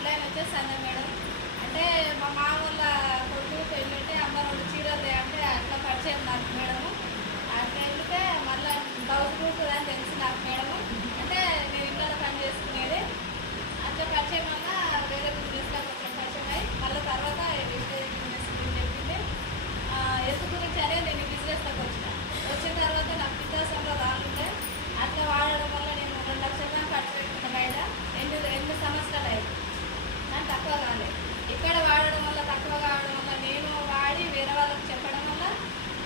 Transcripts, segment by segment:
Upline వచ్చేసి సంధ్య madam. అంటే మా మామూల కొడుకు పెళ్ళింటే అమ్మ 2 చీరలు అంటే అట్లా పరిచయం నాకు మేడము. అట్లా వెళ్తే మళ్ళీ బ్లౌజ్ కుడుతుందని తెలిసి నాకు మేడము. అంటే నేను ఇంట్లో పని చేసుకునేది అట్లా పరిచయం వల్ల వేరే బిజినెస్లో కొంచెం పరిచయం అయ్యి మళ్ళీ తర్వాత వెజిటేరియన్ బిజినెస్ గురించి చెప్పింది. ఎందుకు గురించి అనేది నేను బిజినెస్లోకి వచ్చిన తర్వాత నాకు విద్యాసంలో రానుంటే అట్లా వాడడం వల్ల నేను 2 లక్షల ఖర్చు పెట్టుకున్న బయట 8 సంవత్సరాలు అయింది. నాకు తక్కువ కాలేదు. ఇక్కడ వాడడం వల్ల తక్కువ కావడం వల్ల నేను వాడి వేరే వాళ్ళకి చెప్పడం వల్ల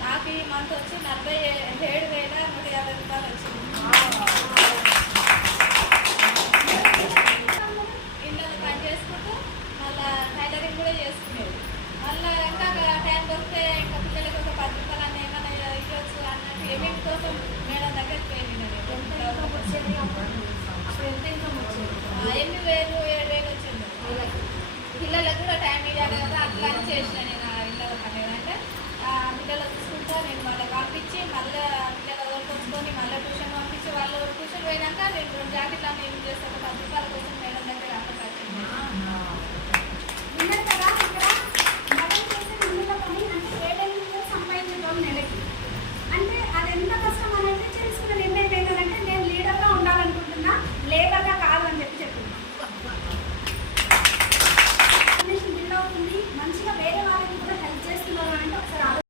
నాకు ఈ మంత్ వచ్చి 47,150 రూపాయలు వచ్చింది. ఇళ్ళలో పని చేసుకుంటూ మళ్ళీ టైలరింగ్ కూడా చేసుకునేది. మళ్ళీ ఇంకా టైం దొరికితే ఇంకా పిల్లలకి ఒక 10 రూపాయలు అన్న ఏమైనా ఇవ్వచ్చు అన్నట్టు ఏమేమి కోసం మేడం దగ్గరికి వెళ్ళిన అప్పుడు ఎంత ఇన్కమ్ వచ్చేది? 8,000 7,000 వచ్చింది. పిల్లలకు కూడా టైం ఇవ్వాలి కదా, అట్లా అని చేసిన నేను ఇళ్ళ పని. అంటే పిల్లలు చూసుకుంటా నేను మళ్ళీ పంపించి మళ్ళీ పిల్లలు వదిలికొచ్చుకొని మళ్ళీ ట్యూషన్ పంపించి వాళ్ళు ట్యూషన్ పోయినాక నేను 2 జాకెట్లు అన్నీ ఏం చేస్తాను 10 రూపాయలకు